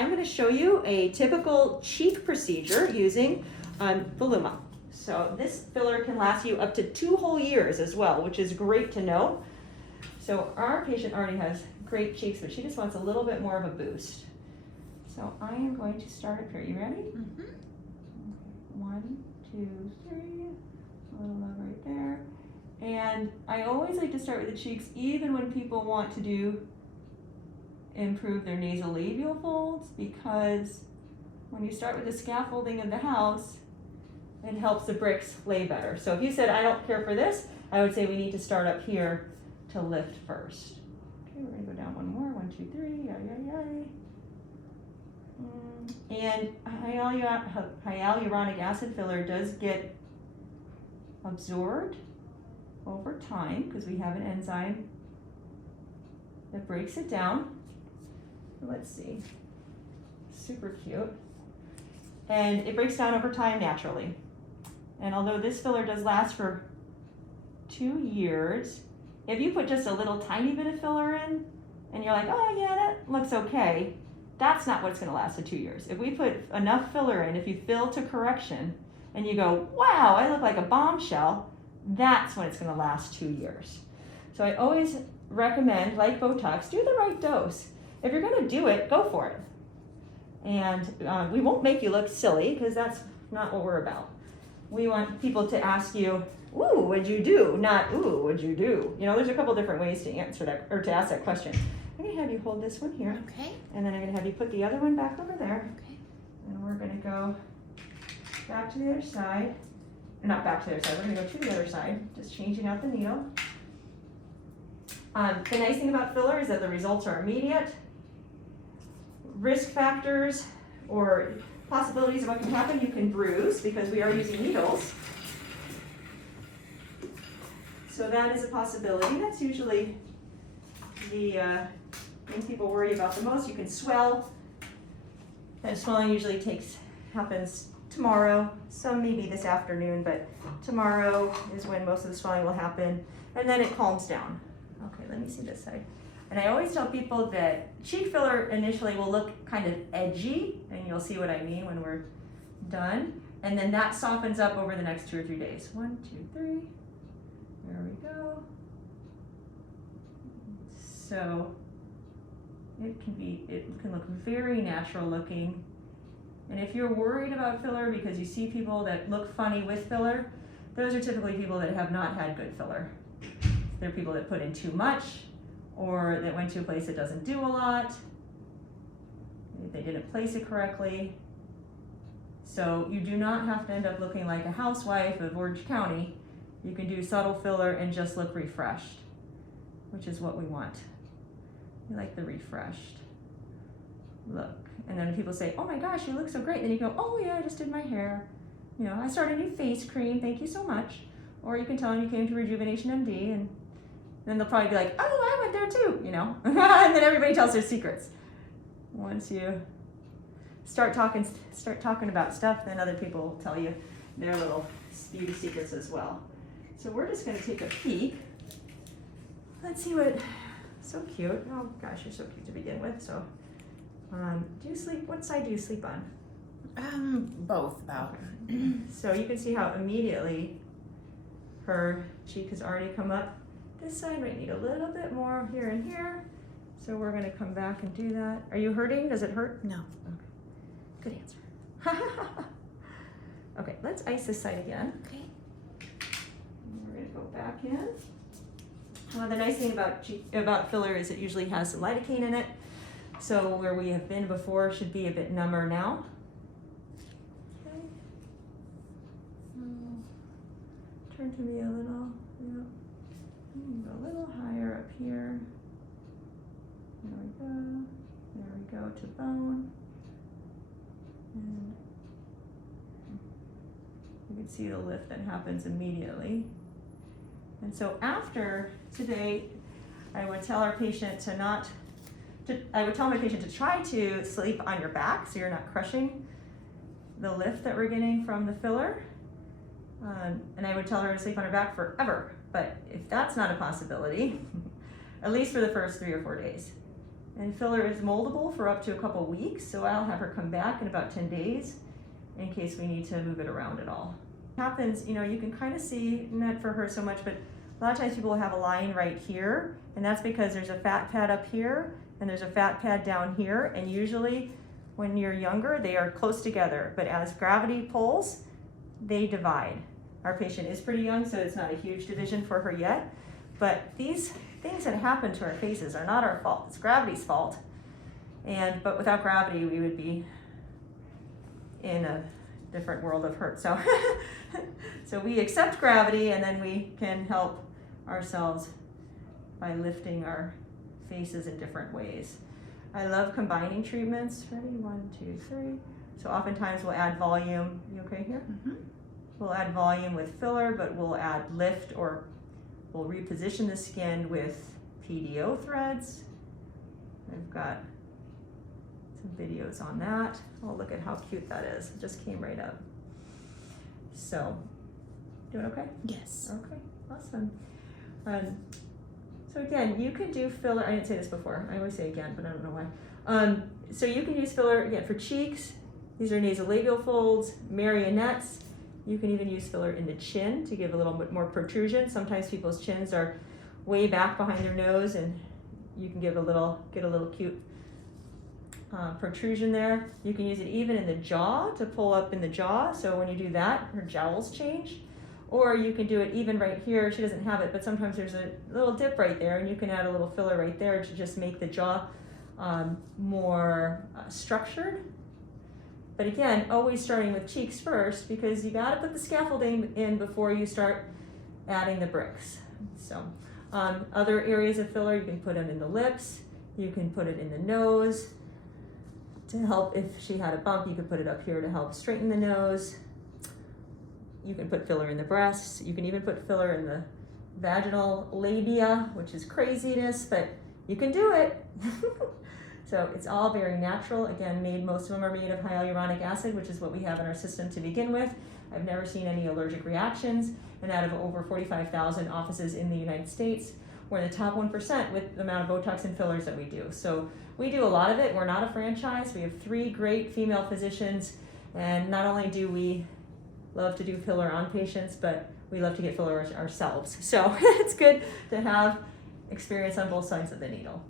I'm going to show you a typical cheek procedure using Voluma. So this filler can last you up to 2 whole years as well, which is great to know. So our patient already has great cheeks, but she just wants a little bit more of a boost. So I am going to start up here. You ready? Mm-hmm. 1, 2, 3. A little love right there. And I always like to start with the cheeks, even when people want to improve their nasolabial folds, because when you start with the scaffolding of the house, it helps the bricks lay better. So if you said, I don't care for this, I would say we need to start up here to lift first. Okay, we're gonna go down one more. 1, 2, 3. And hyaluronic acid filler does get absorbed over time because we have an enzyme that breaks it down. Let's see, super cute. And it breaks down over time naturally. And although this filler does last for 2 years, if you put just a little tiny bit of filler in and you're like, oh yeah, that looks okay, that's not what's gonna last for 2 years. If we put enough filler in, if you fill to correction and you go, wow, I look like a bombshell, that's when it's gonna last 2 years. So I always recommend, like Botox, do the right dose. If you're gonna do it, go for it. And we won't make you look silly because that's not what we're about. We want people to ask you, ooh, what'd you do? Not, ooh, what'd you do? You know, there's a couple different ways to answer that, or to ask that question. I'm gonna have you hold this one here. Okay. And then I'm gonna have you put the other one back over there. Okay. And we're gonna go back to the other side. Not back to the other side, we're gonna go to the other side, just changing out the needle. The nice thing about filler is that the results are immediate. Risk factors or possibilities of what can happen, you can bruise because we are using needles. So that is a possibility. That's usually the thing people worry about the most. You can swell. That swelling usually happens tomorrow, some maybe this afternoon, but tomorrow is when most of the swelling will happen, and then it calms down. Okay, let me see this side. And I always tell people that cheek filler initially will look kind of edgy, and you'll see what I mean when we're done. And then that softens up over the next 2 or 3 days. 1, 2, 3. There we go. So it can look very natural looking. And if you're worried about filler because you see people that look funny with filler, those are typically people that have not had good filler. They're people that put in too much, or that went to a place that doesn't do a lot. They didn't place it correctly. So you do not have to end up looking like a housewife of Orange County. You can do subtle filler and just look refreshed, which is what we want. We like the refreshed look. And then people say, oh my gosh, you look so great. Then you go, oh yeah, I just did my hair. You know, I started a new face cream, thank you so much. Or you can tell them you came to RejuvenationMD, and then they'll probably be like, oh, I went there too, you know. And then everybody tells their secrets. Once you start talking about stuff, then other people will tell you their little beauty secrets as well. So we're just gonna take a peek. Let's see so cute. Oh gosh, you're so cute to begin with. So, do you sleep, what side do you sleep on? Both about. So you can see how immediately her cheek has already come up. This side might need a little bit more here and here. So we're gonna come back and do that. Are you hurting? Does it hurt? No. Okay. Good answer. Okay, let's ice this side again. Okay. And we're gonna go back in. The nice thing about filler is it usually has some lidocaine in it. So where we have been before should be a bit number now. Okay. Turn to me a little. Yeah. Go a little higher up here. There we go. There we go to bone. And you can see the lift that happens immediately. And so after today, I would tell our patient I would tell my patient to try to sleep on your back so you're not crushing the lift that we're getting from the filler. And I would tell her to sleep on her back forever. But if that's not a possibility, at least for the first 3 or 4 days, And filler is moldable for up to a couple weeks, so I'll have her come back in about 10 days in case we need to move it around at all. What happens, you know, you can kind of see, not for her so much, but a lot of times people will have a line right here, and that's because there's a fat pad up here and there's a fat pad down here, and usually when you're younger, they are close together, but as gravity pulls, they divide. Our patient is pretty young, so it's not a huge division for her yet, but these things that happen to our faces are not our fault. It's gravity's fault. But without gravity, we would be in a different world of hurt. So, so we accept gravity, and then we can help ourselves by lifting our faces in different ways. I love combining treatments. Ready? 1, 2, 3. So oftentimes we'll add volume. You okay here? Mm-hmm. We'll add volume with filler, but we'll add lift, or we'll reposition the skin with PDO threads. I've got some videos on that. Oh, look at how cute that is. It just came right up. So, doing okay? Yes. Okay, awesome. So again, you can do filler. I didn't say this before. I always say again, but I don't know why. So you can use filler, again, for cheeks. These are nasolabial folds, marionettes. You can even use filler in the chin to give a little bit more protrusion. Sometimes people's chins are way back behind their nose, and you can get a little cute protrusion there. You can use it even in the jaw to pull up in the jaw. So when you do that, her jowls change. Or you can do it even right here. She doesn't have it, but sometimes there's a little dip right there, and you can add a little filler right there to just make the jaw more structured. But again, always starting with cheeks first, because you gotta put the scaffolding in before you start adding the bricks. So other areas of filler, you can put them in the lips, you can put it in the nose to help. If she had a bump, you could put it up here to help straighten the nose. You can put filler in the breasts. You can even put filler in the vaginal labia, which is craziness, but you can do it. So it's all very natural. Again, most of them are made of hyaluronic acid, which is what we have in our system to begin with. I've never seen any allergic reactions, and out of over 45,000 offices in the United States, we're in the top 1% with the amount of Botox and fillers that we do. So we do a lot of it. We're not a franchise. We have 3 great female physicians, and not only do we love to do filler on patients, but we love to get filler ourselves. So it's good to have experience on both sides of the needle.